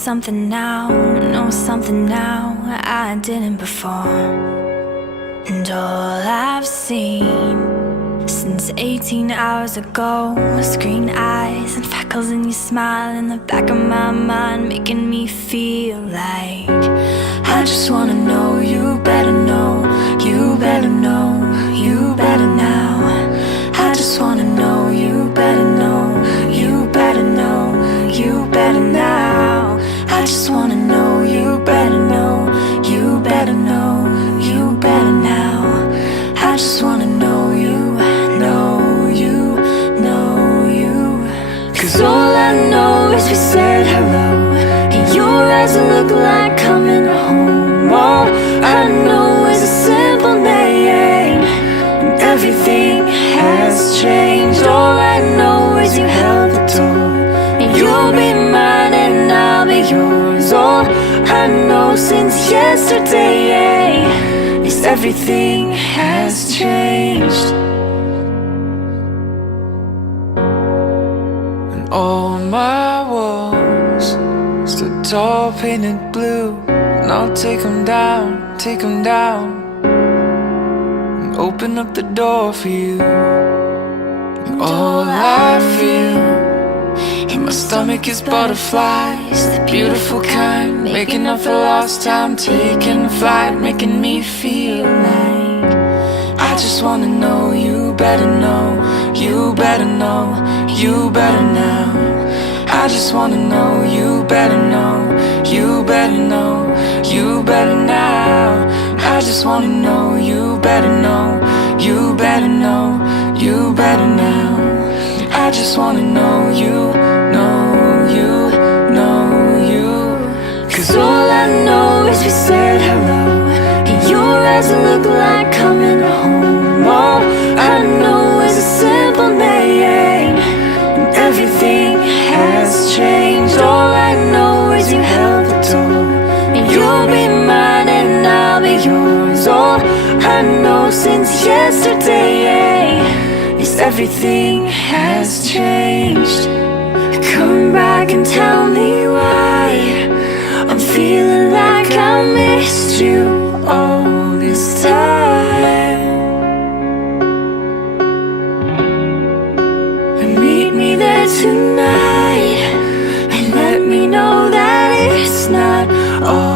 something now, know something now I didn't before. And all I've seen since 18 hours ago was green eyes and freckles and your smile in the back of my mind, making me feel like I just wanna know you better know, you better know, you better now. I just wanna know you better know, you better know, you better now. I just wanna know you better know, you better know, you better now. I just wanna know you, know you, know you. 'Cause all I know is we said hello, and your eyes look like coming home. All I know is a simple name, and everything has changed. All I know is you held the door, and you'll be mine and I'll be yours. All I know since yesterday is everything has changed. And all my walls stood tall, painted blue, and I'll take them down, take them down, and open up the door for you. And all I feel in my stomach is butterflies, the beautiful kind, making up for lost time, taking flight, making me feel like I just wanna know you better know, you better know, you better now. I just wanna know you better know, you better know, you better now. I just wanna know you better know, you better know, you better now. I just wanna know you, know you, know you. 'Cause all I know is we said hello, and your eyes look like coming home. All I know is a simple name, and everything has changed. All I know is you held the door, and you'll be mine and I'll be yours. All I know since yesterday is everything has changed. Come back and tell me why I'm feeling like I missed you all this time. And meet me there tonight, and let me know that it's not all